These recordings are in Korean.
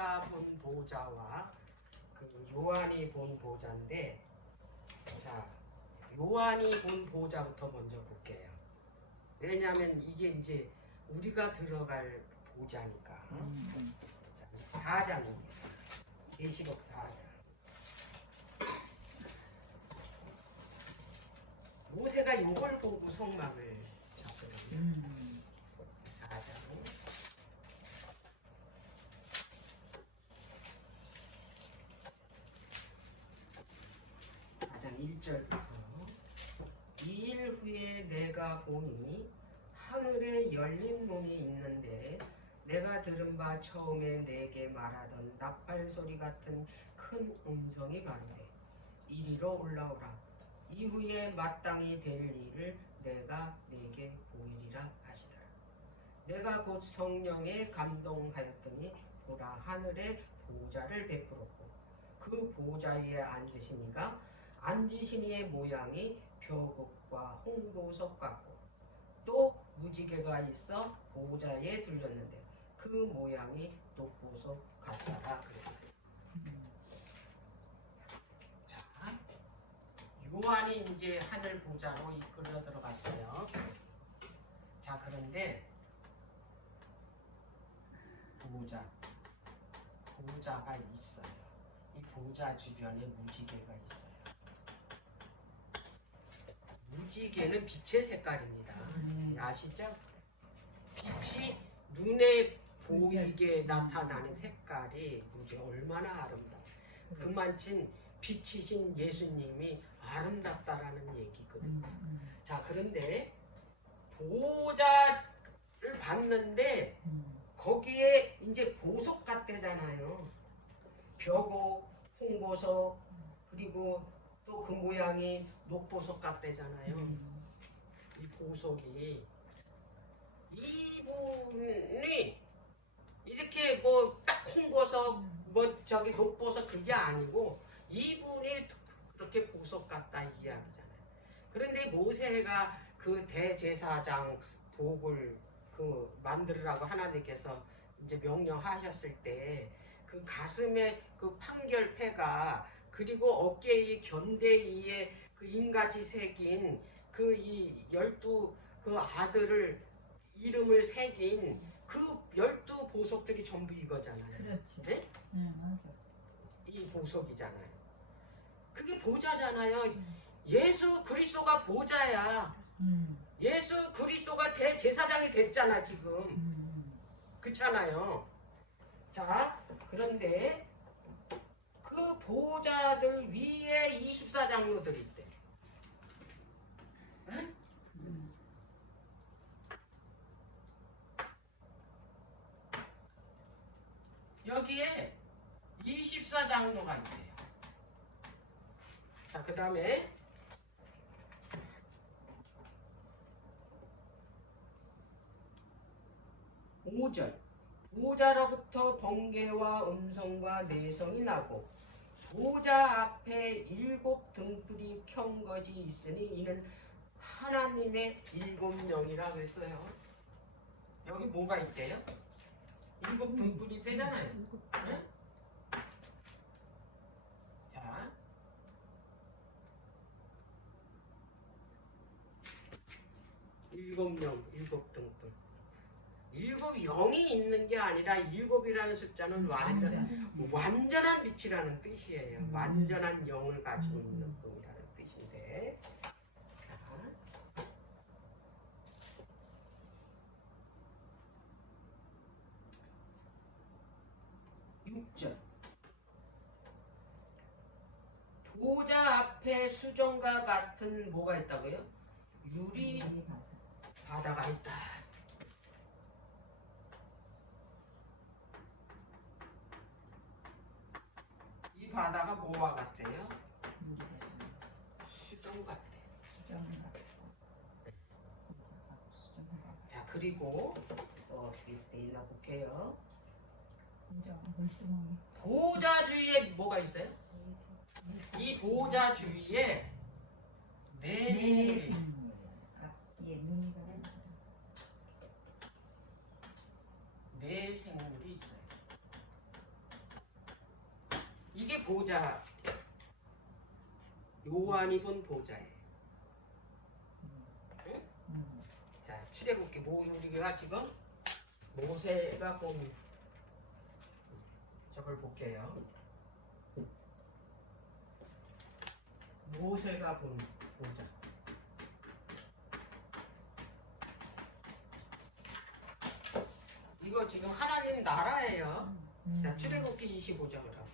모세가 본 보좌와 그 요한이 본 보좌인데, 자, 요한이 본 보좌부터 먼저 볼게요. 왜냐하면 이게 이제 우리가 들어갈 보좌니까. 자, 4장입니다. 계시록 4장. 모세가 요걸 보고 성막을 잡거든요. 4장. 4장 1절부터 2일 후에 내가 보니 하늘에 열린 문이 있는데 내가 들은 바 처음에 내게 말하던 나팔 소리 같은 큰 음성이 가로되 이리로 올라오라. 이후에 마땅히 될 일을 내가 내게 보이리라 하시더라. 내가 곧 성령에 감동하였더니 보라 하늘에 보좌를 베풀었고 그 보좌 위에 앉으시니가 앉으신 이의 모양이 벼국과 홍보석 같고 또 무지개가 있어 보좌에 둘렸는데 그 모양이 녹보석 같더라 그랬어요. 자, 요한이 이제 하늘 보좌로 이끌려 들어갔어요. 자, 그런데 보좌가 있어요. 이 보좌 주변에 무지개가 있어요. 무지개는 빛의 색깔입니다. 아시죠? 빛이 눈에 보이게 나타나는 색깔이 무지개 얼마나 아름다워. 그만큼 빛이신 예수님이 아름답다라는 얘기거든요. 자, 그런데 보좌를 봤는데 거기에 이제 보석 같대잖아요. 벼고 홍보석 그리고 또 그 모양이 녹보석 같대잖아요. 이 보석이 이분이 이렇게 뭐 딱 홍보석 뭐 저기 녹보석 그게 아니고 이분이 그렇게 보석 같다 이 이야기잖아요. 그런데 모세가 그 대제사장 복을 그 만들으라고 하나님께서 이제 명령하셨을 때 그 가슴에 그 판결패가 그리고 어깨의 견대이에 그 임같이 새긴 그 이 12 그 아들을 이름을 새긴 그 12 보석들이 전부 이거잖아요. 그렇지. 네? 맞아. 이 보석이잖아요. 그게 보좌잖아요. 예수 그리스도가 보좌야. 예수 그리스도가 대제사장이 됐잖아 지금. 그렇잖아요. 자, 그런데 그 보좌들 위에 24장로들이 있대. 응? 여기에 24장로가 있대요. 자, 그 다음에 5절 보좌로부터 번개와 음성과 내성이 나고 보좌 앞에 7 등불이 켠 것이 있으니 이는 하나님의 7명이라 그랬어요. 여기 뭐가 있대요? 7 등불이 되잖아요. 네? 자, 7명, 7 등불. 7영이 있는 게 아니라 7이라는 숫자는 완전한 빛이라는 뜻이에요. 완전한 영을 가지고 있는 분이라는 뜻인데. 자, 6절 보좌 앞에 수정과 같은 뭐가 있다고요? 유리 바다가 있다. 이 바다가 뭐와 같대요? 수정 같대. 자, 그리고 어떻게 있나 볼게요. 보좌 주위에 뭐가 있어요? 이 보좌 주위에 네 생물이 네 생물이 있어요. 이게 보좌. 요한이 본 보좌예요. 응? 자, 출애굽기 우리가 지금 모세가 본 저걸 볼게요. 모세가 본 보좌. 이거 지금 하나님 나라예요. 자, 출애굽기 25장을 하고.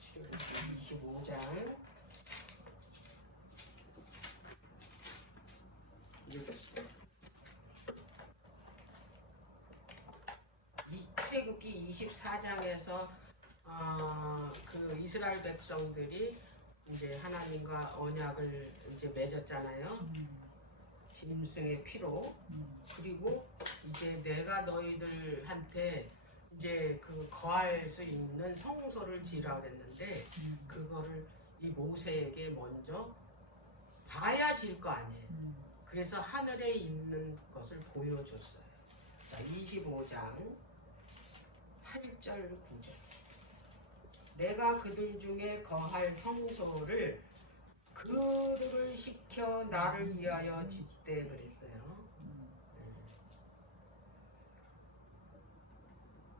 출애굽기 25장. 이 출애굽기 24장에서 그 이스라엘 백성들이 이제 하나님과 언약을 이제 맺었잖아요. 짐승의 피로. 그리고 이제 내가 너희들한테 이제 그 거할 수 있는 성소를 지으라 그랬는데 그거를 이 모세에게 먼저 봐야 질 거 아니에요. 그래서 하늘에 있는 것을 보여줬어요. 자, 25장 8절 9절. 내가 그들 중에 거할 성소를 그들을 시켜 나를 위하여 짓되 그랬어요.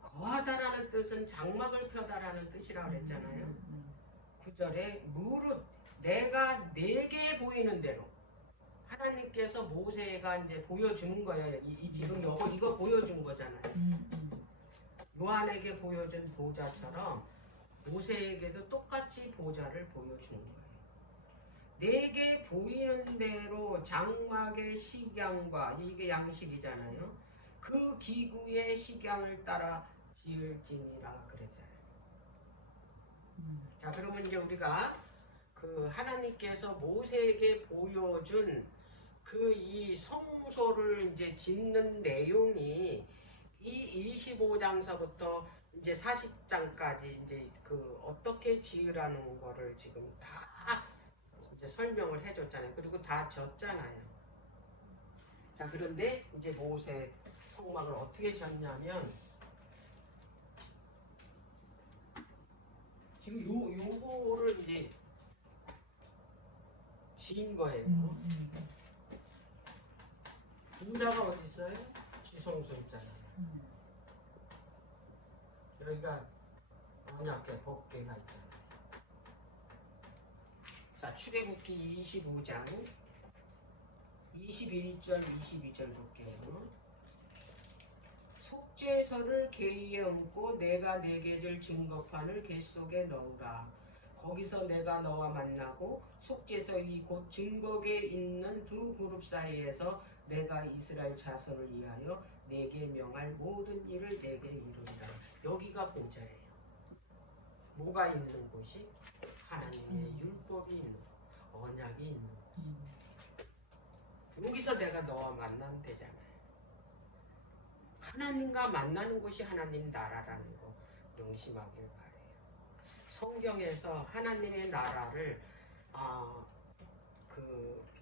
거하다라는 뜻은 장막을 펴다라는 뜻이라고 그랬잖아요. 9절에 무릇 내가 내게 보이는 대로 하나님께서 모세가 이제 보여주는 거예요. 지금 이거 보여준 거잖아요. 요한에게 보여준 보좌처럼 모세에게도 똑같이 보좌를 보여주는 거예요. 내게 보이는 대로 장막의 식양과 이게 양식이잖아요. 그 기구의 식양을 따라 지을지니라 그랬어요. 자, 그러면 이제 우리가 그 하나님께서 모세에게 보여준 그 이 성소를 이제 짓는 내용이 이 25장서부터 이제 40장까지 이제 그 어떻게 지으라는 거를 지금 다 이제 설명을 해줬잖아요. 그리고 다 졌잖아요. 자, 그런데 이제 모세 성막을 어떻게 졌냐면 지금 요거를 이제 지은 거예요. 보좌가 어디 있어요? 지성소 있잖아요. 여기가 언약궤 법궤가 있잖아요. 자, 출애굽기 25장 21절 22절 볼게요. 속죄서를 궤에 얹고 내가 내게 줄 증거판을 궤 속에 넣으라. 거기서 내가 너와 만나고 속죄서 이 곧 증거궤에 있는 두 그룹 사이에서 내가 이스라엘 자손을 위하여 내게 명할 모든 일을 내게 이루리라. 여기가 보좌예요. 뭐가 있는 곳이? 하나님의 율법이 있는 곳, 언약이 있는 곳. 여기서 내가 너와 만나면 되잖아요. 하나님과 만나는 곳이 하나님 나라라는 거 명심하길 바래요. 성경에서 하나님의 나라를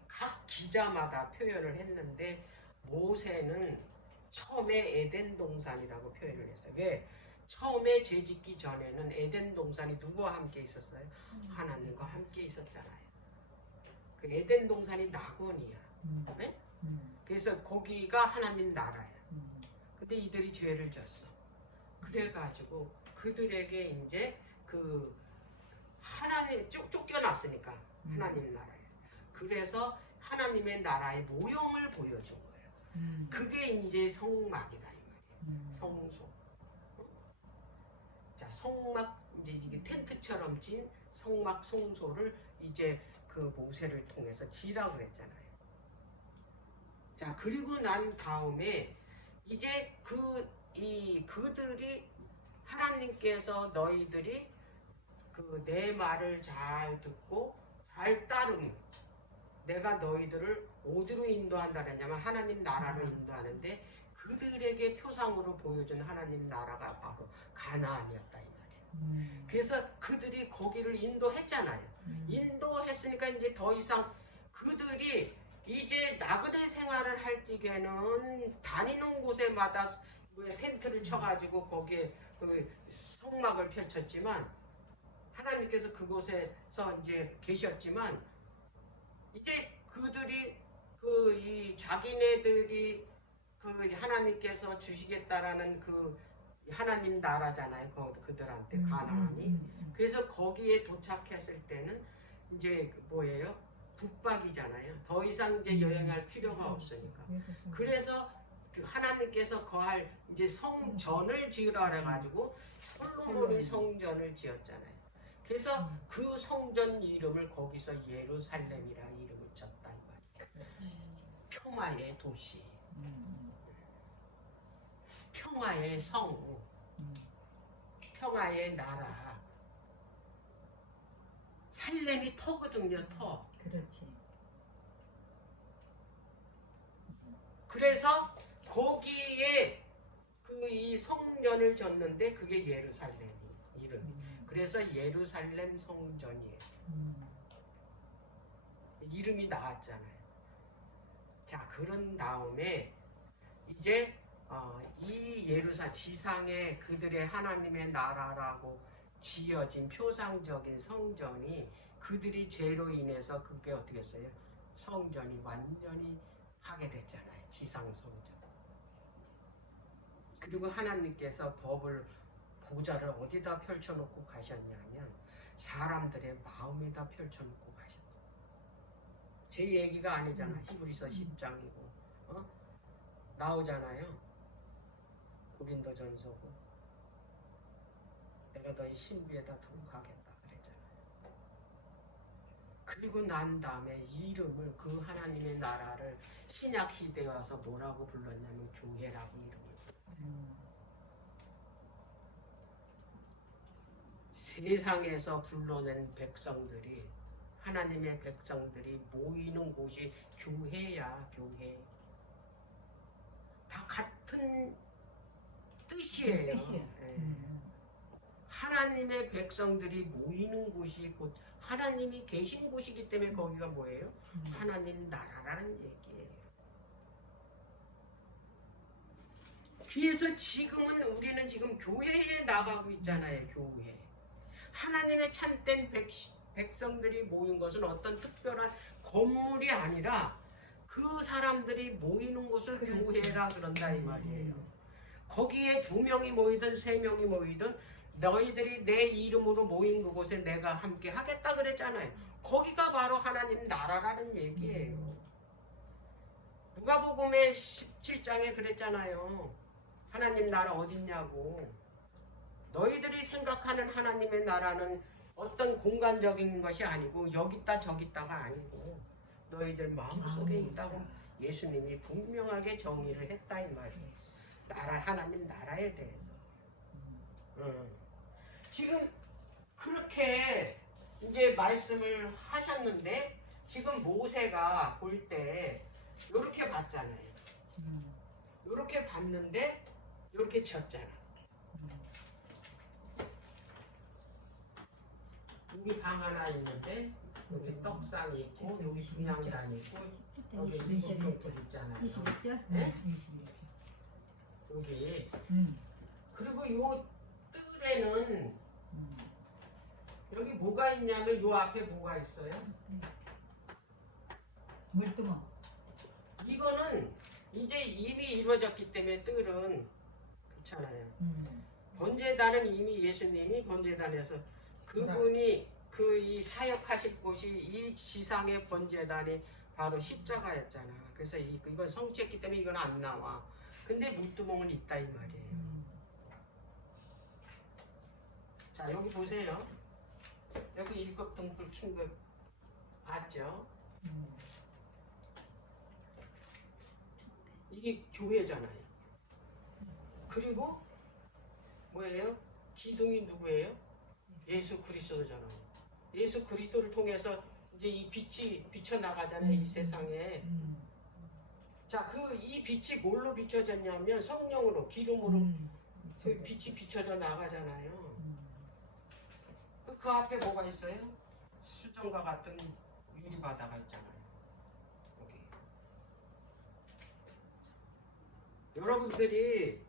각 기자마다 표현을 했는데 모세는 처음에 에덴 동산이라고 표현을 했어요. 왜? 처음에 죄짓기 전에는 에덴 동산이 누구와 함께 있었어요? 하나님과 함께 있었잖아요. 그 에덴 동산이 낙원이야. 네? 그래서 거기가 하나님 나라야. 근데 이들이 죄를 졌어. 그래가지고 그들에게 이제 그 하나님 쫓겨났으니까 하나님 나라에. 그래서 하나님의 나라의 모형을 보여준 거예요. 그게 이제 성막이다 이 말이에요. 성소. 자, 성막 이제 이게 텐트처럼 진 성막 성소를 이제 그 모세를 통해서 지라고 그랬잖아요. 자, 그리고 난 다음에 이제 그들이 하나님께서 너희들이 그 내 말을 잘 듣고 잘 따르면 내가 너희들을 어디로 인도한다 그랬냐면 하나님 나라로 인도하는데 그들에게 표상으로 보여준 하나님 나라가 바로 가나안이었다 이 말이에요. 그래서 그들이 거기를 인도했잖아요. 인도했으니까 이제 더 이상 그들이 이제 나그네 생활을 할 적에는 다니는 곳에마다 뭐야 텐트를 쳐가지고 거기에 그 성막을 펼쳤지만 하나님께서 그곳에서 이제 계셨지만 이제 그들이 그 이 자기네들이 그 하나님께서 주시겠다라는 그 하나님 나라잖아요. 그들한테 가나안이. 그래서 거기에 도착했을 때는 이제 뭐예요? 북박이잖아요. 더 이상 이제 여행할 필요가 없으니까. 그래서 그 하나님께서 거할 이제 성전을 지으라 그래가지고 솔로몬이 성전을 지었잖아요. 그래서 그 성전 이름을 거기서 예루살렘이라 이름을 쳤다 이 말이에요. 평화의 도시, 평화의 성, 평화의 나라. 살렘이 터거든요, 터. 그렇지. 그래서 거기에 그 이 성전을 졌는데 그게 예루살렘이 이름이. 그래서 예루살렘 성전이에요. 이름이 나왔잖아요. 자, 그런 다음에 이제 이 지상에 그들의 하나님의 나라라고 지어진 표상적인 성전이 그들이 죄로 인해서 그게 어떻게 했어요? 성전이 완전히 파괴됐잖아요. 지상 성전. 그리고 하나님께서 보좌를 어디다 펼쳐놓고 가셨냐면 사람들의 마음에다 펼쳐놓고 가셨어요. 제 얘기가 아니잖아. 히브리서 10장이고 나오잖아요. 고린도전서고 내가 너희 신비에다 두고 가겠다 그랬잖아요. 그리고 난 다음에 이름을 그 하나님의 나라를 신약 시대에 와서 뭐라고 불렀냐면 교회라고 이름을. 세상에서 불러낸 백성들이 하나님의 백성들이 모이는 곳이 교회야. 교회. 다 같은 뜻이에요. 네. 하나님의 백성들이 모이는 곳이 곧 하나님이 계신 곳이기 때문에 거기가 뭐예요? 하나님 나라라는 얘기예요. 그래서 지금은 우리는 지금 교회에 나가고 있잖아요. 교회. 하나님의 참된 백성들이 모인 것은 어떤 특별한 건물이 아니라 그 사람들이 모이는 곳을 교회라 그런다 이 말이에요. 거기에 2명이 모이든 3명이 모이든 너희들이 내 이름으로 모인 그곳에 내가 함께 하겠다 그랬잖아요. 거기가 바로 하나님 나라라는 얘기예요. 누가복음의 17장에 그랬잖아요. 하나님 나라 어딨냐고. 너희들이 생각하는 하나님의 나라는 어떤 공간적인 것이 아니고 여기 있다 저기 있다가 아니고 너희들 마음속에 있다고 예수님이 분명하게 정의를 했다 이 말이에요. 하나님 나라에 대해서. 지금 그렇게 이제 말씀을 하셨는데 지금 모세가 볼 때 이렇게 봤잖아요. 이렇게 봤는데 이렇게 쳤잖아. 여기 방 하나 있는데 여기 떡상 있고 여기 분향단 있고 여기 이것들 있잖아요. 21절? 네? 21절. 여기 그리고 요 뜰에는 여기 뭐가 있냐면 요 앞에 뭐가 있어요? 물두멍. 이거는 이제 이미 이루어졌기 때문에 뜰은 그렇잖아요. 번제단은 이미 예수님이 번제단에서 그분이 그 이 사역하실 곳이 이 지상의 번제단이 바로 십자가였잖아. 그래서 이건 성취했기 때문에 이건 안 나와. 근데 물두멍은 있다 이 말이에요. 자 여기 보세요. 여기 1급 등불 킨 거 봤죠? 이게 교회잖아요. 그리고 뭐예요? 기둥이 누구예요? 예수 그리스도잖아요. 예수 그리스도를 통해서 이제 이 빛이 비쳐나가잖아요. 이 세상에. 자, 이 빛이 뭘로 비춰졌냐면 성령으로, 기름으로 그 빛이 비춰져 나가잖아요. 그 앞에 뭐가 있어요? 수정과 같은 유리바다가 있잖아요. 여기. 여러분들이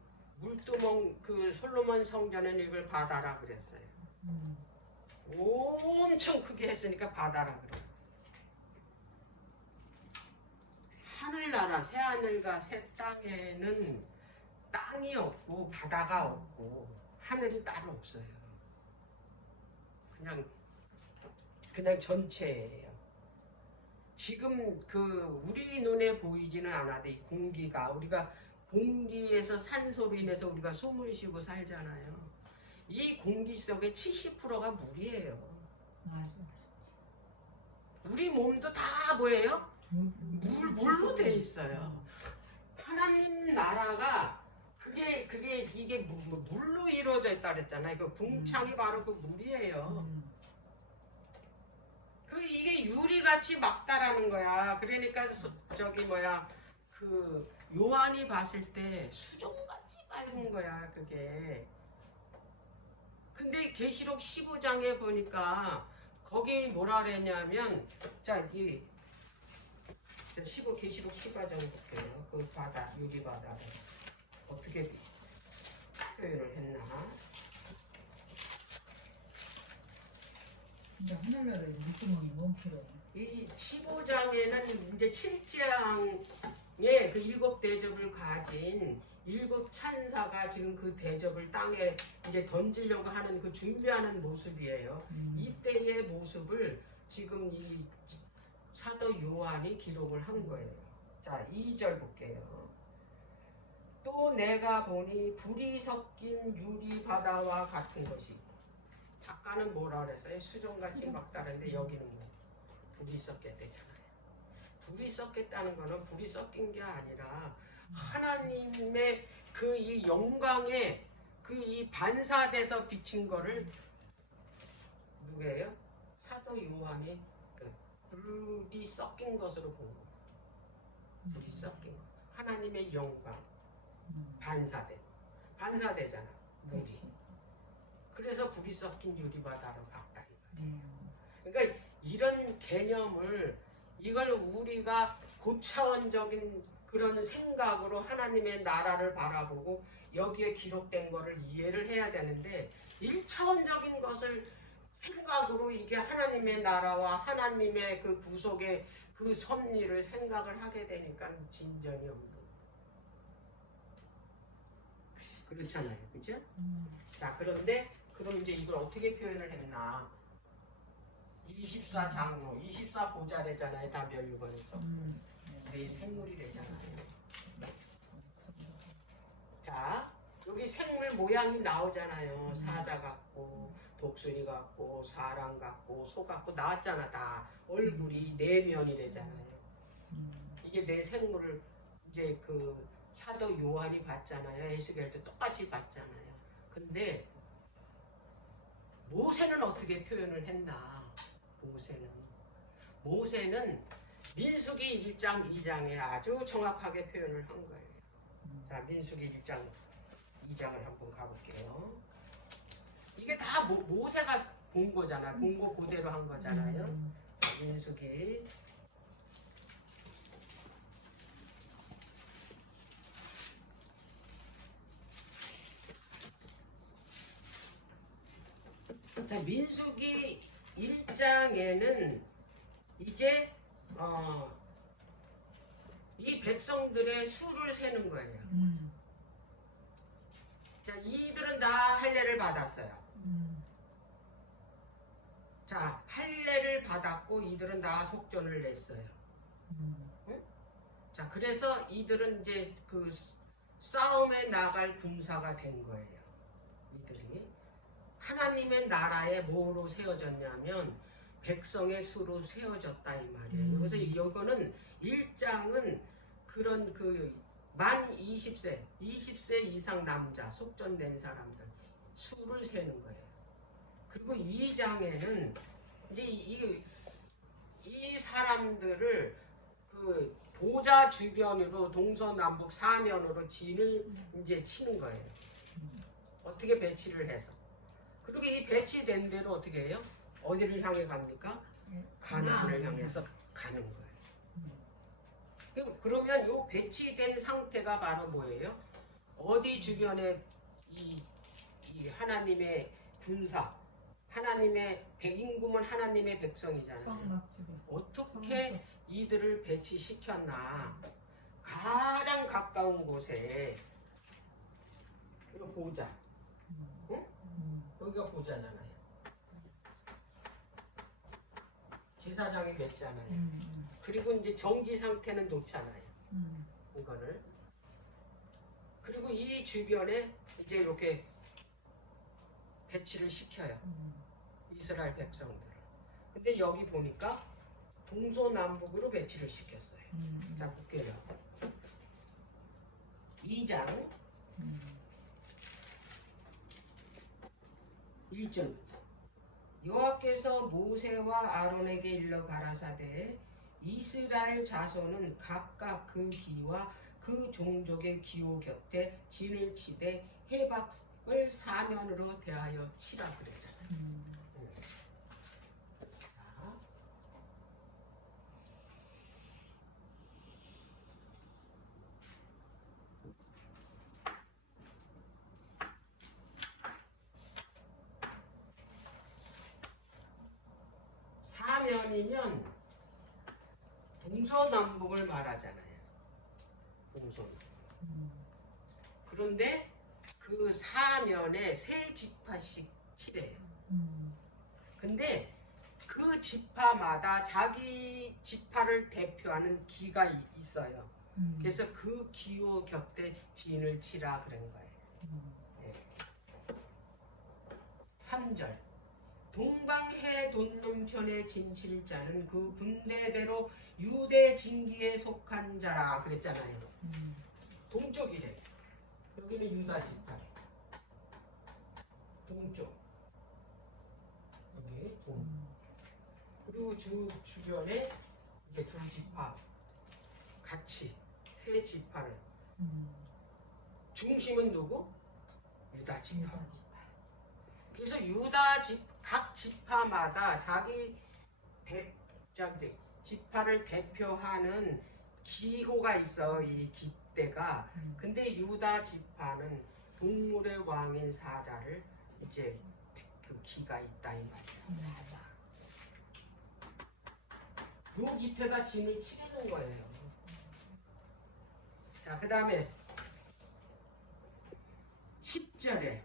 물두멍 그 솔로몬 성전은 이걸 바다라 그랬어요. 엄청 크게 했으니까 바다라 그래. 하늘나라 새하늘과 새 땅에는 땅이 없고 바다가 없고 하늘이 따로 없어요. 그냥 전체예요. 지금 그 우리 눈에 보이지는 않아도 이 공기가 우리가 공기에서 산소로 인해서 우리가 숨을 쉬고 살잖아요. 이 공기 속에 70%가 물이에요. 우리 몸도 다 뭐예요? 물로 돼 있어요. 하나님 나라가 이게 물로 이루어져 있다 그랬잖아요. 그 궁창이 바로 그 물이에요. 이게 유리같이 막다라는 거야. 그러니까 그 요한이 봤을 때 수정같이 맑은 거야 그게. 근데 계시록 15장에 보니까 거기 뭐라 그랬냐면 계시록 15장 볼게요. 그 바다 유리 바다를 어떻게 표현을 했나? 근데 하늘나라에 물구멍이 너무 필요해. 이 15장에는 이제 7장에 그 7대접을 가진 7 찬사가 지금 그 대접을 땅에 이제 던지려고 하는 그 준비하는 모습이에요. 이때의 모습을 지금 이 사도 요한이 기록을 한 거예요. 자, 2절 볼게요. 또 내가 보니 불이 섞인 유리 바다와 같은 것이 있고, 아까는 뭐라 그랬어요? 수정같이 막다른데 여기는 뭐 불이 섞였대잖아요. 불이 섞였다는 거는 불이 섞인 게 아니라 하나님의 그 이 영광에 그 이 반사돼서 비친 거를 누구예요? 사도 요한이 그 불이 섞인 것으로 본 거예요. 불이 섞인 거. 하나님의 영광 반사되잖아 물이. 그래서 불이 섞인 유리바다로 갔다 이거예요. 그러니까 이런 개념을 이걸 우리가 고차원적인 그런 생각으로 하나님의 나라를 바라보고 여기에 기록된 거를 이해를 해야 되는데 1차원적인 것을 생각으로 이게 하나님의 나라와 하나님의 그 구속의 그 섭리를 생각을 하게 되니까 진전이 없는 거예요. 그렇잖아요. 그죠? 자, 그런데 그럼 이제 이걸 어떻게 표현을 했나? 24장로, 24보좌래잖아요. 다 멸류관에서. 내 생물이래잖아요. 자, 여기 생물 모양이 나오잖아요. 사자 같고, 독수리 같고, 사람 같고, 소 같고 나왔잖아. 다 얼굴이 내면이래잖아요. 이게 내 생물을 이제 그 사도 요한이 봤잖아요. 에스겔도 똑같이 봤잖아요. 근데 모세는 어떻게 표현을 했나? 모세는 민수기 1장 2장에 아주 정확하게 표현을 한 거예요. 자, 민수기 1장 2장을 한번 가볼게요. 이게 다 모세가 본 거잖아요. 본 거 그대로 한 거잖아요. 자, 민수기 자, 민수기 1장에는 이제 이 백성들의 수를 세는 거예요. 자, 이들은 다 할례를 받았어요. 자, 할례를 받았고 이들은 다 속전을 냈어요. 응? 자, 그래서 이들은 이제 그 싸움에 나갈 군사가 된 거예요. 이들이 하나님의 나라에 뭐로 세워졌냐면 백성의 수로 세워졌다 이 말이에요. 그래서 이거는 1장은 그런 그 만 20세 이상 남자 속전된 사람들 수를 세는 거예요. 그리고 2장에는 이제 이 사람들을 그 보좌 주변으로 동서남북 사면으로 진을 이제 치는 거예요. 어떻게 배치를 해서. 그리고 이 배치된 대로 어떻게 해요? 어디를 향해 갑니까? 가나안을 향해서 가는 거예요. 그러면 이 배치된 상태가 바로 뭐예요? 어디 주변에 이 하나님의 군사, 하나님의 임금은 하나님의 백성이잖아요. 성막집에. 어떻게 이들을 배치시켰나? 가장 가까운 곳에 이거 보자. 응? 여기가 보자잖아요. 제사장이 맺잖아요. 그리고 이제 정지 상태는 놓잖아요. 이거를. 그리고 이 주변에 이제 이렇게 배치를 시켜요. 이스라엘 백성들. 근데 여기 보니까 동서남북으로 배치를 시켰어요. 자, 볼게요. 2장 1절. 여호와께서 모세와 아론에게 일러 가라사대 이스라엘 자손은 각각 그 기와 그 종족의 기호 곁에 진을 치되 해박을 사면으로 대하여 치라 그랬잖아요. 자, 사면이면 동서남북을 말하잖아요. 동서. 그런데 그 사면에 세 지파씩 칠해요. 근데 그 지파마다 자기 지파를 대표하는 기가 있어요. 그래서 그 기호 곁에 진을 치라 그런 거예요. 네. 3절. 동방해 돋는편에 진칠 자는 그 군대대로 유대 진기에 속한 자라 그랬잖아요. 동쪽이래. 여기는 유다 지파래. 동쪽. 여기 동. 그리고 주변에 이제 두 지파 같이 세 지파를. 중심은 누구? 유다 지파. 그래서 각 지파마다 자기 지파를 대표하는 기호가 있어, 이 기대가. 근데 유다 지파는 동물의 왕인 사자를 이제 그 기가 있다 이 말이야. 사자. 요 기태가 진을 치는 거예요. 자, 그 다음에 10절에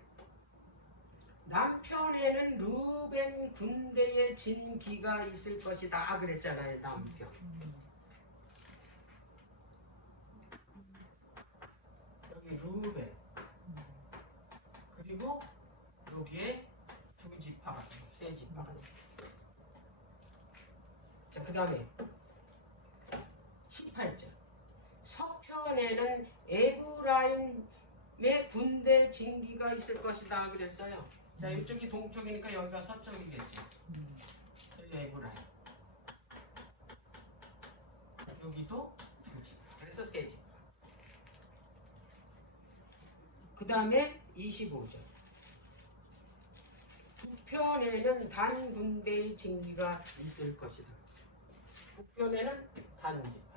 남편에는 르벤 군대의 진기가 있을 것이다 그랬잖아요. 남편. 여기 르벤. 그리고 여기에 두 지파가, 세 지파가. 자, 그 다음에 18절. 서편에는 에브라임의 군대 진기가 있을 것이다 그랬어요. 자, 이쪽이 동쪽이니까 여기가 서쪽이겠죠. 여기 에브라임. 여기도 두 지파. 그래서 세 지파. 그 다음에 25절. 북편에는 단 군대의 진기가 있을 것이다. 북편에는 단 지파.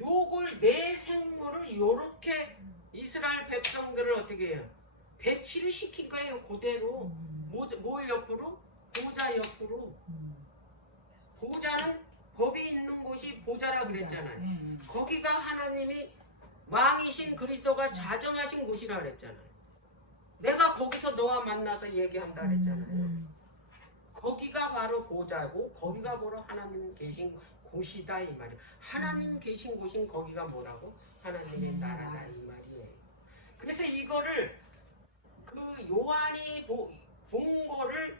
요걸 내 생물을 요렇게 이스라엘 백성들을 어떻게 해요? 배치를 시킨 거예요. 그대로. 뭐 옆으로? 보좌 옆으로. 보좌는 법이 있는 곳이 보좌라 그랬잖아요. 거기가 하나님이 왕이신 그리스도가 자정하신 곳이라 그랬잖아요. 내가 거기서 너와 만나서 얘기한다 그랬잖아요. 거기가 바로 보좌고 거기가 바로 하나님 계신 곳이다 이 말이에요. 하나님 계신 곳인 거기가 뭐라고? 하나님의 나라다 이 말이에요. 그래서 이거를 그 요한이 본 거를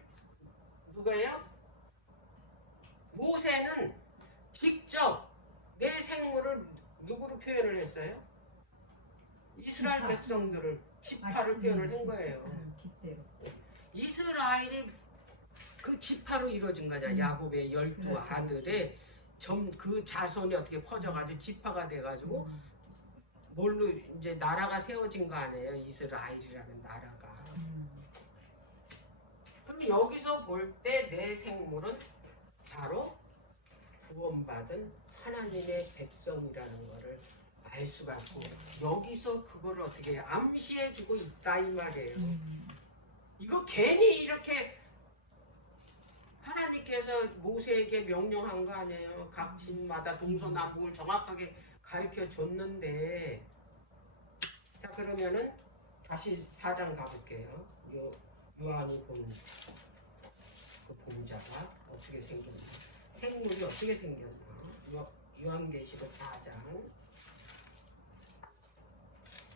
누가요? 모세는 직접 내 생물을 누구로 표현을 했어요? 이스라엘 백성들을 지파를 표현을 한 거예요. 이스라엘이 그 지파로 이루어진 거냐. 야곱의 12 아들의 그 자손이 어떻게 퍼져가지고 지파가 돼가지고 뭘로 이제 나라가 세워진 거 아니에요. 이스라엘이라는 나라가. 그럼 여기서 볼 때 내 생물은 바로 구원받은 하나님의 백성이라는 거를 알 수가 있고 여기서 그거를 어떻게 암시해주고 있다 이 말이에요. 이거 괜히 이렇게 하나님께서 모세에게 명령한 거 아니에요. 각 진마다 동서남북을 정확하게 가르쳐 줬는데 자 그러면은 다시 4장 가볼게요. 요한이 본 그 보자가 어떻게 생겼나 생물이 어떻게 생겼나 요한계시록 4장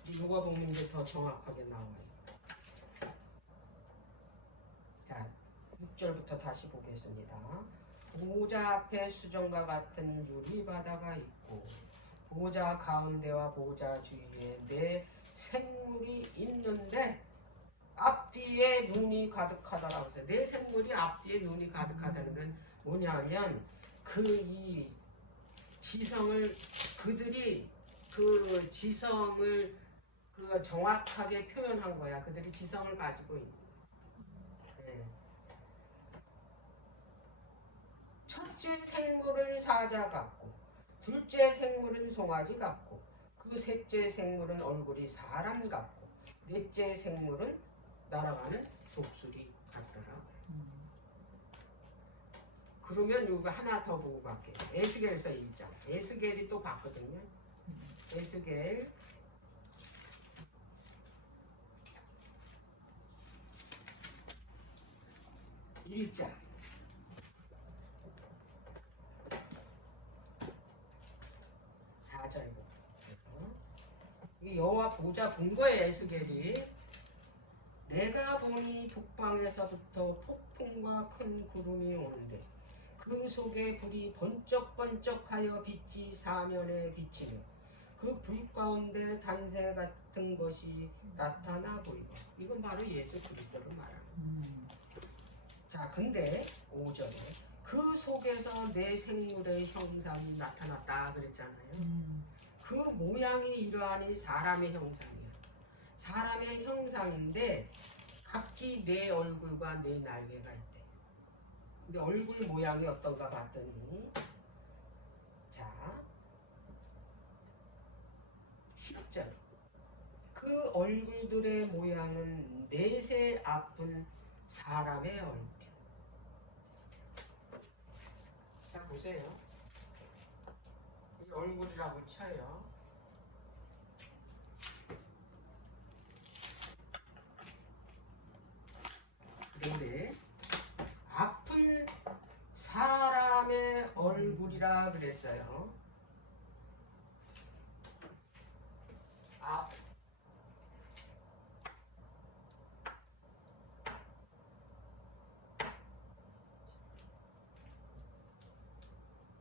이거 보면 이제 더 정확하게 나와요. 자 6절부터 다시 보겠습니다. 보호자 앞에 수정과 같은 유리바다가 있고 보호자 가운데와 보호자 주위에 네 생물이 있는데 앞뒤에 눈이 가득하다라고 해서 네 생물이 앞뒤에 눈이 가득하다는 건 뭐냐면 그 이 지성을 그들이 그 지성을 그 정확하게 표현한 거야. 그들이 지성을 가지고 있는 거야. 네. 첫째 생물은 사자 같고 둘째 생물은 송아지 같고 그 셋째 생물은 얼굴이 사람 같고 넷째 생물은 날아가는 독수리 같더라. 그러면 이거 하나 더 보고 갈게요. 에스겔서 1장. 에스겔이 또 봤거든요. 에스겔 1장. 여호와 보자 본 거예요. 에스겔이 내가 보니 북방에서부터 폭풍과 큰 구름이 오는데 그 속에 불이 번쩍번쩍하여 빛이 사면에 비치며 그 불 가운데 단새 같은 것이 나타나 보이고 이건 바로 예수 그리스도를 말하는 자 근데 5절에 그 속에서 내 생물의 형상이 나타났다 그랬잖아요. 그 모양이 이러하니 사람의 형상이야. 사람의 형상인데 각기 내 얼굴과 내 날개가 있대. 근데 얼굴 모양이 어떤가 봤더니 자 10절 그 얼굴들의 모양은 넷의 아픈 사람의 얼굴. 자 보세요. 이 얼굴이라고 쳐요. 그런데 아픈 사람의 얼굴이라 그랬어요.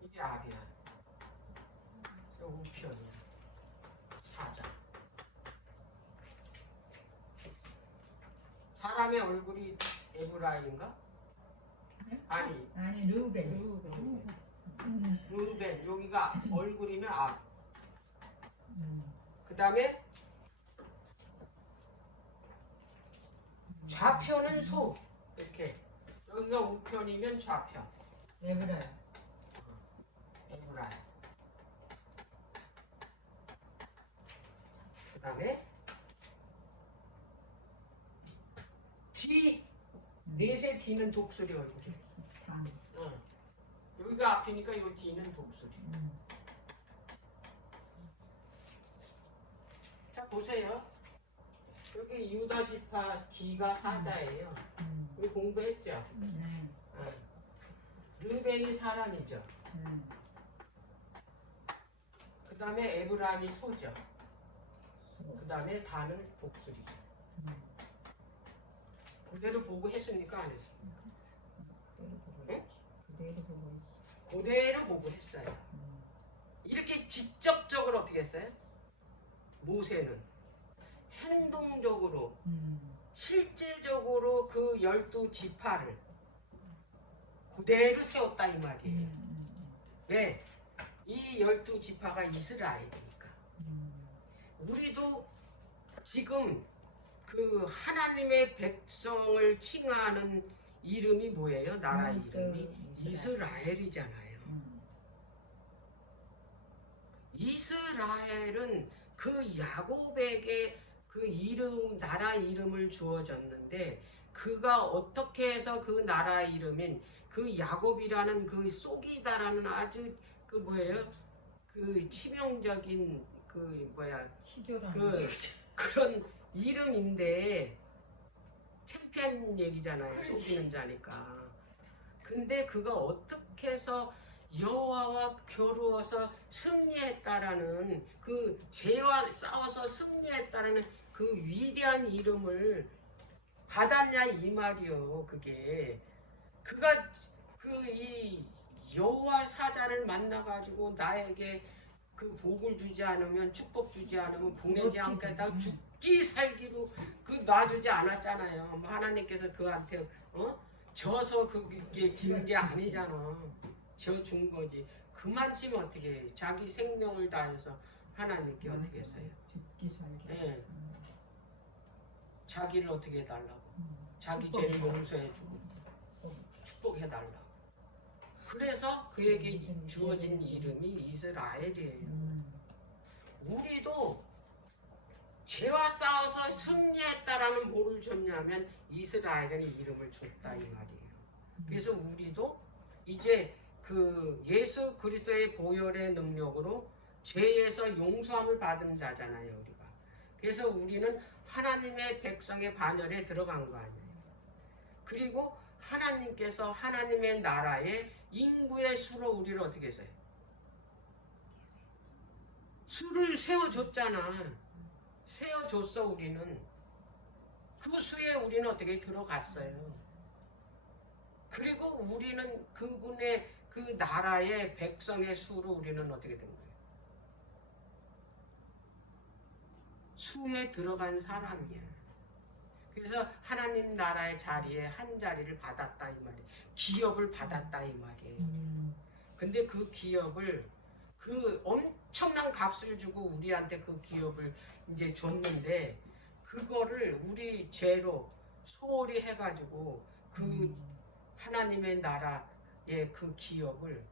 이게 압이야. 우편이야. 사자. 사람의 얼굴이 에브라임인가? 아니 루벤. 루벤 여기가 얼굴이면 압. 그 다음에 좌편은 소. 이렇게 여기가 우편이면 좌편. 에브라임. 에브라임. 그 다음에 뒤 넷의 뒤는 독수리 얼굴이. 여기가 앞이니까 요 뒤는 독수리. 자 보세요. 여기 유다 지파 뒤가 사자예요. 우리 공부했죠? 르벤이 사람이죠. 그 다음에 에브라임이 소죠. 그 다음에 다는 독수리죠. 그대로 보고 했습니까? 안 했습니까? 응? 그대로 보고 했어요. 이렇게 직접적으로 어떻게 했어요? 모세는 행동적으로 실제적으로 그 12지파를 그대로 세웠다 이 말이에요. 왜? 이 12지파가 이스라엘이니까. 우리도 지금 그 하나님의 백성을 칭하는 이름이 뭐예요? 나라 이름이 이스라엘이잖아요. 이스라엘은 그 야곱에게 그 이름, 나라 이름을 주어졌는데 그가 어떻게 해서 그 나라 이름인 그 야곱이라는 그 쏘기다라는 아주 그 뭐예요? 그 치명적인 그 뭐야? 치졸한 그런 이름인데 창피한 얘기잖아요. 그렇지. 속이는 자니까. 근데 그가 어떻게 해서 여호와와 겨루어서 승리했다라는 그 죄와 싸워서 승리했다라는 그 위대한 이름을 받았냐 이 말이요. 그게 그가 그 이 여호와 사자를 만나 가지고 나에게 그 복을 주지 않으면 축복 주지 않으면 보내지 않겠다 죽기 살기로 그 놔주지 않았잖아요. 하나님께서 그한테 져서 그게 진 게 아니잖아. 져 준 거지. 그만큼 어떻게 해. 자기 생명을 다해서 하나님께 어떻게 했어요? 죽기 살기. 예. 자기를 어떻게 해달라고? 자기 축복. 죄를 용서해주고 축복해달라고. 그래서 그에게 주어진 이름이 이스라엘이에요. 우리도 죄와 싸워서 승리했다라는 뭐를 줬냐면 이스라엘이라는 이름을 줬다 이 말이에요. 그래서 우리도 이제 그 예수 그리스도의 보혈의 능력으로 죄에서 용서함을 받은 자잖아요 우리가. 그래서 우리는 하나님의 백성의 반열에 들어간 거 아니에요. 그리고 하나님께서 하나님의 나라의 인구의 수로 우리를 어떻게 했어요? 수를 세워줬잖아. 세워줬어 우리는. 그 수에 우리는 어떻게 들어갔어요. 그리고 우리는 그분의 그 나라의 백성의 수로 우리는 어떻게 된 거예요? 수에 들어간 사람이야. 그래서 하나님 나라의 자리에 한 자리를 받았다 이 말이에요. 기업을 받았다 이 말이에요. 근데 그 기업을 그 엄청난 값을 주고 우리한테 그 기업을 이제 줬는데 그거를 우리 죄로 소홀히 해가지고 그 하나님의 나라의 그 기업을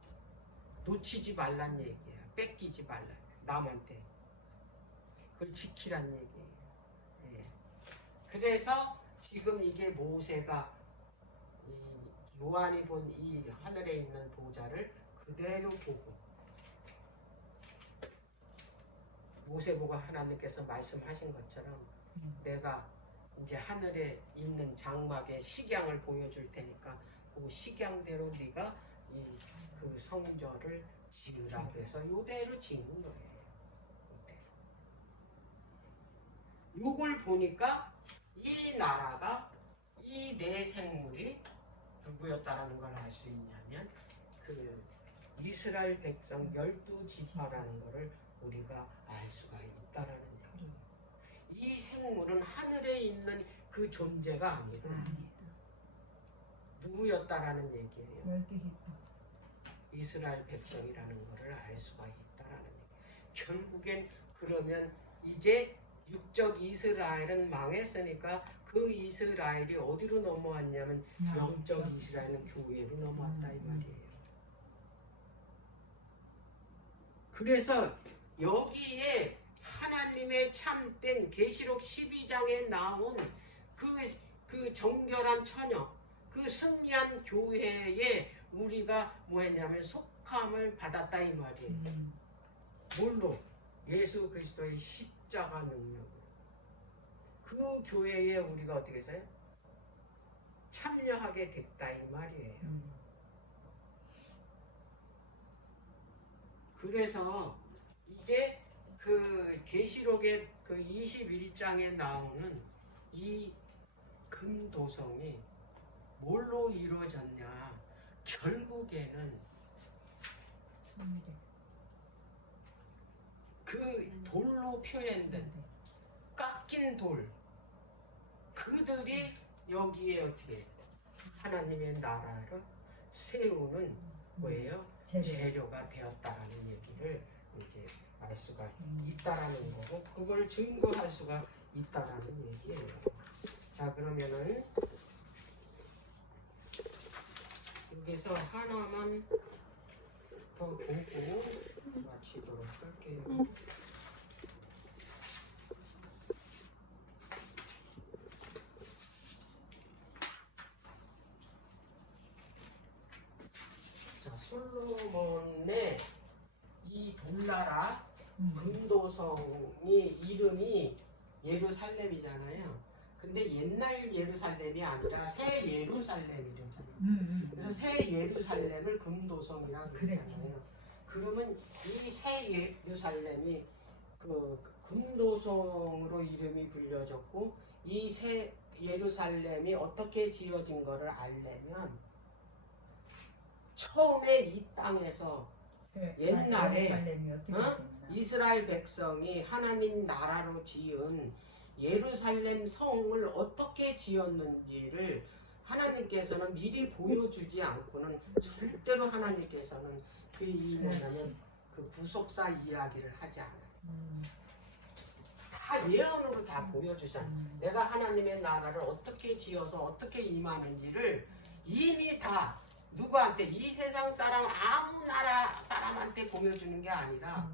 놓치지 말란 얘기야. 뺏기지 말란. 남한테. 그걸 지키란 얘기예요. 예. 그래서 지금 이게 모세가 이 요한이 본 이 하늘에 있는 보좌를 그대로 보고 모세 보고 하나님께서 말씀하신 것처럼 내가 이제 하늘에 있는 장막에 식양을 보여줄 테니까 그 식양대로 네가 이 그 성전을 지으라 그래서 요대로 지은 거예요. 요걸 보니까 이 나라가 이 네 생물이 누구였다라는 걸 알 수 있냐면 그 이스라엘 백성 12지파라는 거를 우리가 알 수가 있다라는 거예요. 이 생물은 하늘에 있는 그 존재가 아니고 누구였다라는 얘기예요. 이스라엘 백성이라는 거를 알 수가 있다라는 얘기예요. 결국엔 그러면 이제 육적 이스라엘은 망했으니까 그 이스라엘이 어디로 넘어왔냐면 영적 이스라엘은 교회로 넘어왔다 이 말이에요. 그래서 여기에 하나님의 참된 계시록 12장에 나온 그 정결한 처녀, 그 승리한 교회에 우리가 뭐했냐면 속함을 받았다 이 말이에요. 뭘로? 예수 그리스도의 십자가 능력으로. 그 교회에 우리가 어떻게 했어요? 참여하게 됐다 이 말이에요. 그래서 이제 그 계시록의 그 21장에 나오는 이 금도성이 뭘로 이루어졌냐? 결국에는 그 돌로 표현된 깎인 돌, 그들이 여기에 어떻게 하나님의 나라를 세우는 뭐예요? 재료가 되었다라는 얘기를 이제 알 수가 있다라는 거고, 그걸 증거할 수가 있다라는 얘기예요. 자, 그러면은 여기서 하나만 더 보고 마치도록 할게요. 자, 솔로몬의 이 돌나라 금도성이 이름이 예루살렘이잖아요. 근데 옛날 예루살렘이 아니라 새 예루살렘이잖아요. 그래서 새 예루살렘을 금도성이라고 그러잖아요. 그러면 이 새 예루살렘이 그 금도성으로 이름이 불려졌고, 이 새 예루살렘이 어떻게 지어진 거를 알려면 처음에 이 땅에서 옛날에 이스라엘 백성이 하나님 나라로 지은 예루살렘 성을 어떻게 지었는지를 하나님께서는 미리 보여주지 않고는 절대로 하나님께서는 그 뭐냐면 그 구속사 이야기를 하지 않아요. 다 예언으로 다 보여주잖아요. 내가 하나님의 나라를 어떻게 지어서 어떻게 임하는지를 이미 다 누구한테, 이 세상 사람 아무 나라 사람한테 보여주는 게 아니라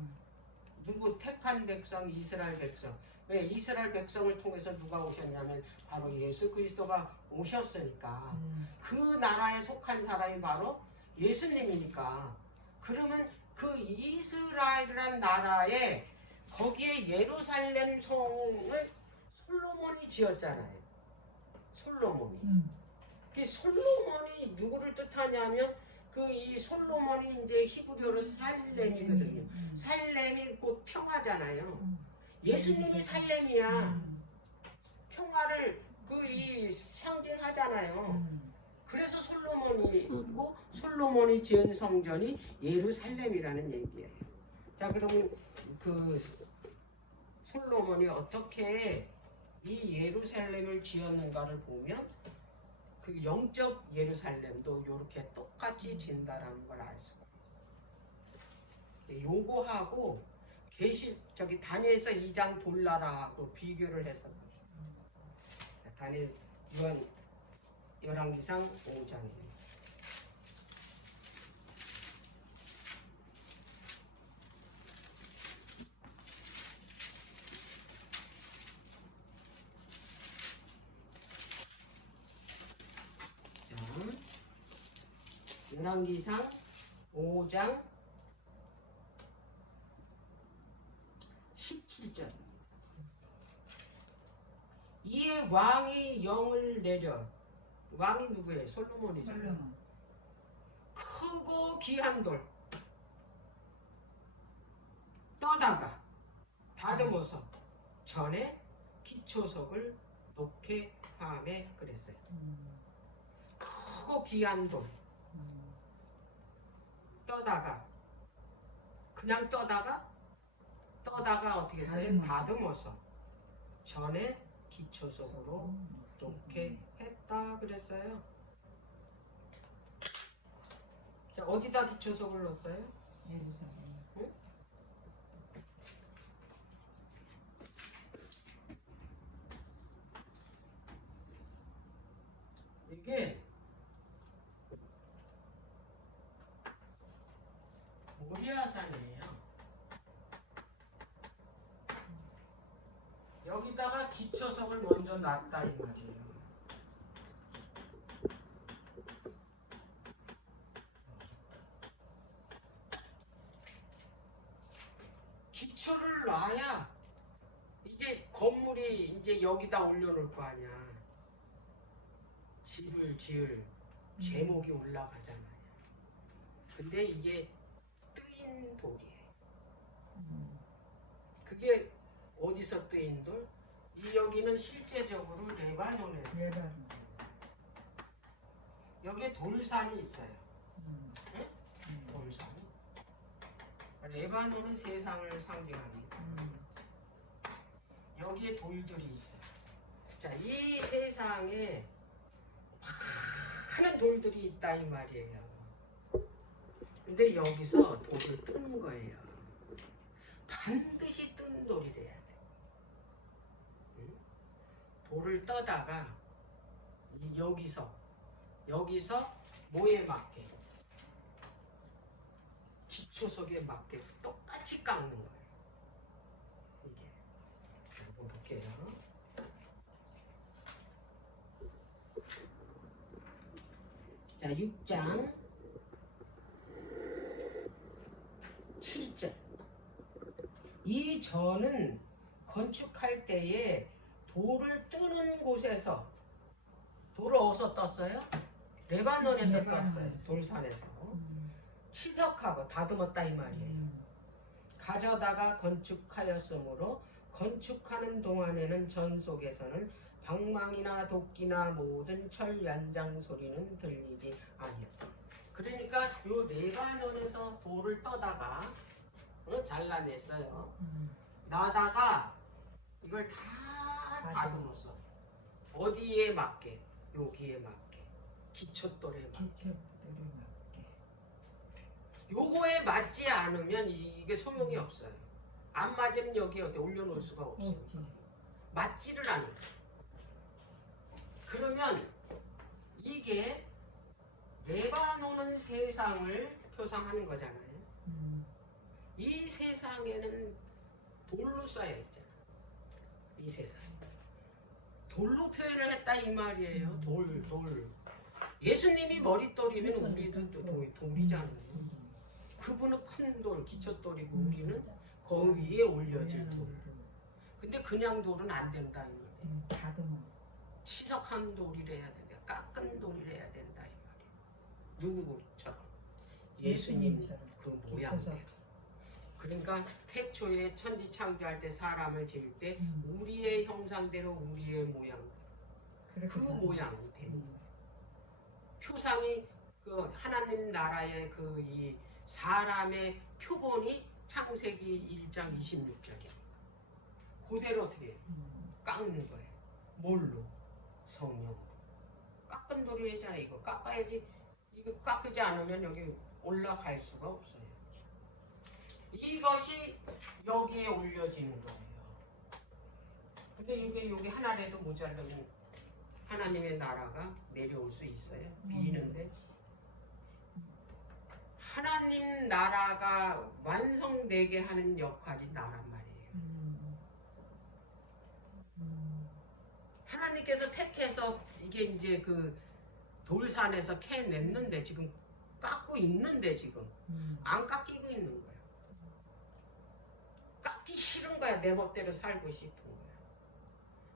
누구 택한 백성, 이스라엘 백성. 왜 이스라엘 백성을 통해서 누가 오셨냐면 바로 예수 그리스도가 오셨으니까 그 나라에 속한 사람이 바로 예수님이니까. 그러면 그 이스라엘이란 나라에 거기에 예루살렘 성을 솔로몬이 지었잖아요. 솔로몬이. 그 솔로몬이 누구를 뜻하냐면 그 이 솔로몬이 이제 히브리어로 살렘이거든요. 살렘이 곧 평화잖아요. 예수님이 살렘이야. 평화를 그 이 상징하잖아요. 그래서 솔로몬이고 솔로몬이 지은 성전이 예루살렘이라는 얘기예요. 자, 그러면 그 솔로몬이 어떻게 이 예루살렘을 지었는가를 보면 그 영적 예루살렘도 이렇게 똑같이 진다라는 걸 알 수가 있어요. 요거하고 저기 다니엘서 2장 돌나라하고 비교를 해서 다니엘 열왕기상 5장입니다. 열왕기상 5장 17절. 이에 왕이 영을 내려. 왕이 누구예요? 솔로몬이잖아요. 크고 귀한 돌 떠다가 다듬어서 전에 기초석을 놓게 함에 그랬어요. 크고 귀한 돌 떠다가, 그냥 떠다가 어떻게 했어요? 다듬어서 전에 기초석으로 놓게 했다 그랬어요. 자, 어디다 기초석을 놓았어요? 응? 이게 모리아산이에요. 여기다가 기초석을 먼저 놨다 이 말이에요. 기초를 놔야 이제 건물이 이제 여기다 올려놓을 거 아니야. 집을 지을 제목이 올라가잖아요. 근데 이게 뜨인 돌이에요. 그게 어디서 뜨인 돌? 여기는 실제적으로 레바논에 여기에 돌산이 있어요. 응? 돌산. 레바논은 세상을 상징합니다. 여기에 돌들이 있어요. 자, 이 세상에 많은 돌들이 있다 이 말이에요. 근데 여기서 돌을 뜨는 거예요. 반드시 뜬 돌이래야 돼. 응? 돌을 떠다가 여기서 뭐에 맞게 기초석에 맞게 똑같이 깎는 거예요. 이게 한번 볼게요. 자, 6장 7절. 이 전은 건축할 때에 돌을 뜨는 곳에서, 돌을 어디서 떴어요? 레바논에서 떴어요. 돌산에서. 치석하고 다듬었다 이 말이에요. 가져다가 건축하였으므로 건축하는 동안에는 전 속에서는 방망이나 도끼나 모든 철 연장 소리는 들리지 아니었다. 그러니까 요 레바논에서 돌을 떠다가 잘라냈어요. 나다가 이걸 다 다듬었어. 어디에 맞게? 여기에 맞게. 기초돌에 맞게. 기초돌에 맞게. 요거에 맞지 않으면 이게 소용이 없어요. 안 맞으면 여기 어디 올려놓을 수가 없어요. 없지. 맞지를 않아요. 그러면 이게 레바논은 세상을 표상하는 거잖아요. 이 세상에는 돌로 쌓여 있잖아. 이 세상. 돌로 표현을 했다 이 말이에요. 돌. 예수님이 머릿돌이면 우리도 또 돌이잖아요. 그분은 큰 돌, 기초돌이고 우리는 그 위에 올려질 돌. 근데 그냥 돌은 안 된다 이 말이에요. 다듬어. 치석한 돌이래야 된다. 깎은 돌이래야 된다 이 말이에요. 누구처럼? 예수님처럼 그 모양대로. 그러니까 태초에 천지 창조할 때 사람을 지을 때 우리의 형상대로 우리의 모양대로 그 모양이 되는 거예요. 표상이 그 하나님 나라의 그 이 사람의 표본이 창세기 1장 26절이에요. 그대로 어떻게 해요? 깎는 거예요. 뭘로? 성령으로. 깎은 돌이잖아요. 이거 깎아야지. 이거 깎지 않으면 여기 올라갈 수가 없어요. 이것이 여기에 올려지는 거예요. 근데 이게 여기 하나라도 모자르면 하나님의 나라가 내려올 수 있어요? 비는데 하나님 나라가 완성되게 하는 역할이 나란 말이에요. 하나님께서 택해서 이게 이제 그 돌산에서 캐냈는데 지금 깎고 있는데 지금 안 깎이고 있는 거예요. 깎기 싫은 거야. 내 멋대로 살고 싶은 거야.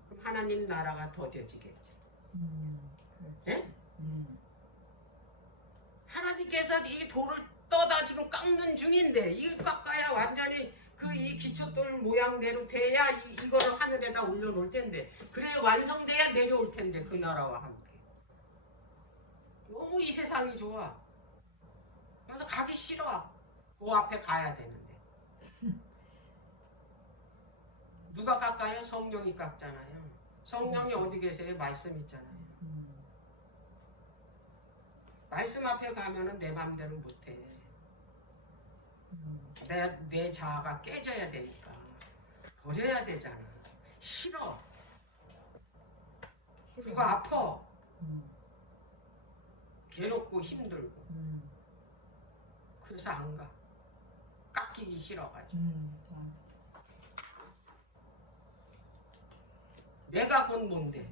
그럼 하나님 나라가 더뎌지겠죠. 네? 하나님께서 이 돌을 떠다 지금 깎는 중인데 이걸 깎아야 완전히 그 이 기초돌 모양대로 돼야 이거를 하늘에다 올려놓을 텐데 그래 완성돼야 내려올 텐데 그 나라와 함께. 너무 이 세상이 좋아. 그래서 가기 싫어. 그 앞에 가야 되는데. 누가 깎아요? 성령이 깎잖아요. 성령이 어디 계세요? 말씀 있잖아요. 말씀 앞에 가면은 내 맘대로 못해. 내 자아가 깨져야 되니까 버려야 되잖아. 싫어. 그리고 아파. 괴롭고 힘들고. 그래서 안 가. 깎이기 싫어가지고. 내가 곧 뭔데?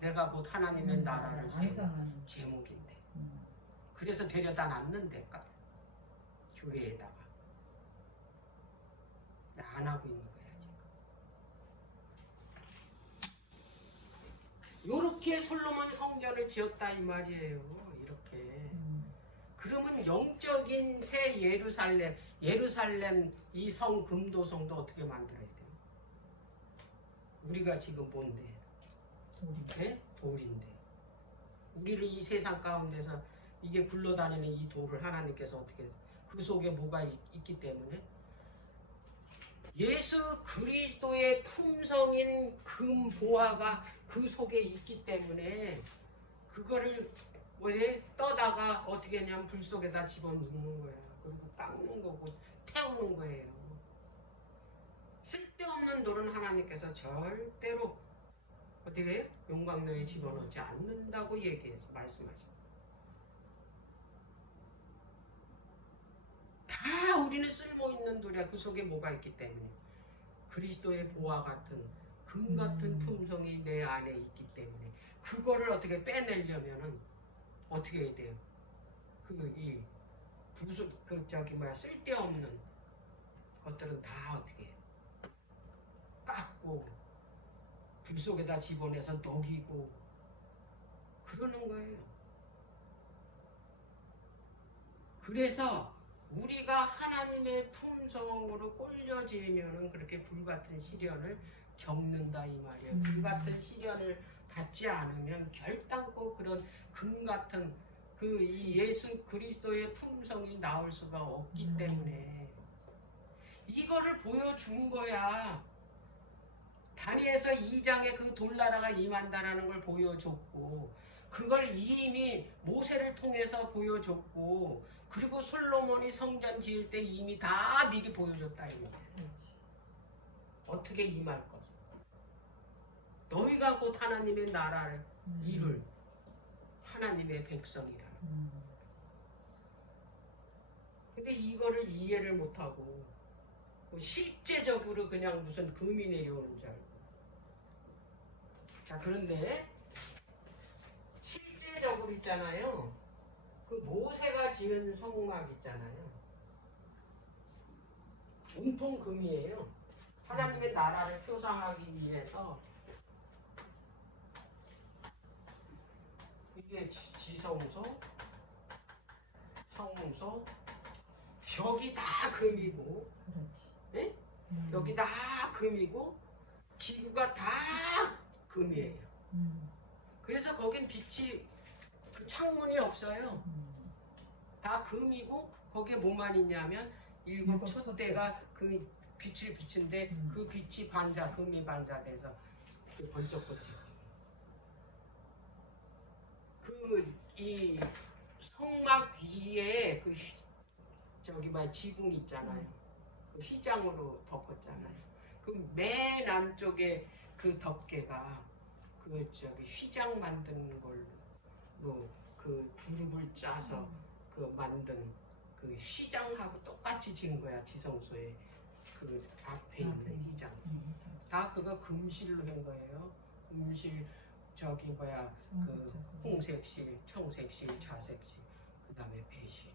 내가 곧 하나님의 나라를 세우는 제목인데. 그래서 데려다 놨는데 교회에다가 안 하고 있는 거야 지금. 요렇게 솔로몬 성전을 지었다 이 말이에요. 이렇게. 그러면 영적인 새 예루살렘 이 성 금도성도 어떻게 만들어야 돼요? 우리가 지금 뭔데? 네? 돌인데. 우리를 이 세상 가운데서 이게 굴러다니는 이 돌을 하나님께서 어떻게 그 속에 뭐가 있기 때문에 예수 그리스도의 품성인 금 보화가 그 속에 있기 때문에 그거를 왜 떠다가 어떻게 하냐면 불 속에다 집어넣는 거야. 그리고 깎는 거고 태우는 거예요. 쓸데없는 돌은 하나님께서 절대로 어떻게 해요? 용광로에 집어넣지 않는다고 얘기해서 말씀하죠. 다 우리는 없는 도리야. 그 속에 뭐가 있기 때문에 그리스도의 보화 같은 금 같은 품성이 내 안에 있기 때문에 그거를 어떻게 빼내려면은 어떻게 해야 돼요? 그 쓸데없는 것들은 다 어떻게 해요? 깎고 불 속에다 집어내서 녹이고 그러는 거예요. 그래서 우리가 하나님의 품성으로 꼴려지면은 그렇게 불같은 시련을 겪는다 이 말이에요. 불같은 시련을 받지 않으면 결단코 그런 금 같은 이 예수 그리스도의 품성이 나올 수가 없기 때문에 이거를 보여준 거야. 다니엘서 2장에 그 돌나라가 임한다라는 걸 보여줬고 그걸 이미 모세를 통해서 보여줬고 그리고 솔로몬이 성전 지을 때 이미 다 미리 보여줬다 이거. 어떻게 임할 것? 너희가 곧 하나님의 나라를 이룰 하나님의 백성이라. 근데 이거를 이해를 못하고 실제적으로 그냥 무슨 금이 내려오는 줄 알고. 자, 그런데 실제적으로 있잖아요. 그 모세가 지은 성막 있잖아요. 온통 금이에요. 하나님의 나라를 표상하기 위해서 이게 지성소, 성소, 벽이 다 금이고, 네? 여기 다 금이고, 기구가 다 금이에요. 그래서 거긴 빛이 그 창문이 없어요. 다 금이고 거기에 뭐만 있냐면 일곱 촛대가 그 빛을 비춘데 그 빛이 반사, 금이 반사돼서 그 번쩍번쩍. 이 성막 위에 그 지붕 있잖아요. 그 휘장으로 덮었잖아요. 그 맨 안쪽에 그 덮개가 휘장 만드는 걸로 그 그룹을 짜서 그 만든 그 휘장하고 똑같이 지은 거야. 지성소에 그 앞에 있는 휘장 다 그거 금실로 한 거예요. 금실 그 홍색실, 청색실, 자색실, 그 다음에 배실.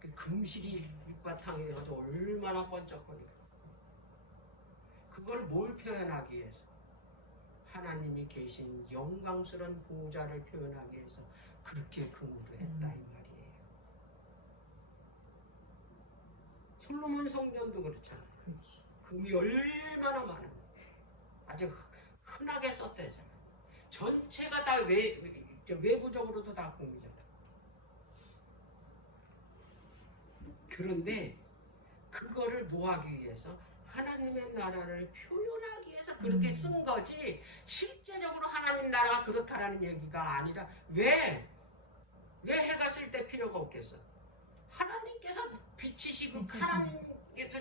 그 금실이 밑바탕에 가지고 얼마나 번쩍거리고. 그걸 뭘 표현하기 위해서? 하나님이 계신 영광스러운 보좌를 표현하기 위해서 그렇게 금으로 했다 이 말이에요. 솔로몬 성전도 그렇잖아요. 금이 얼마나 많은 아주 흔하게 썼대잖아요. 전체가 다 외부적으로도 다 금이잖아요. 그런데 그거를 뭐 하기 위해서? 하나님의 나라를 표현하기 위해서 그렇게 쓴 거지 실제적으로 하나님 나라가 그렇다라는 얘기가 아니라 왜 해가 쓸 때 필요가 없겠어? 하나님께서 빛이시고 하나님께서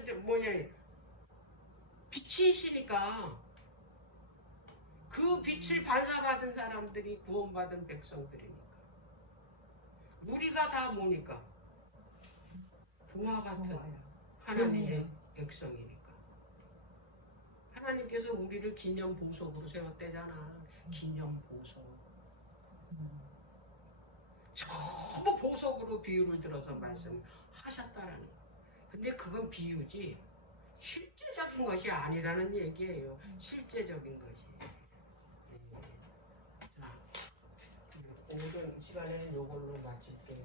빛이시니까 그 빛을 반사받은 사람들이 구원받은 백성들이니까 우리가 다 뭐니까? 보화 같은 하나님의 백성이니까 하나님께서 우리를 기념 보석으로 세웠대잖아. 기념 보석. 전부 보석으로 비유를 들어서 말씀하셨다라는 거. 근데 그건 비유지 실제적인 것이 아니라는 얘기예요. 실제적인 것이. 자, 오늘 시간에는 이걸로 마칠게요.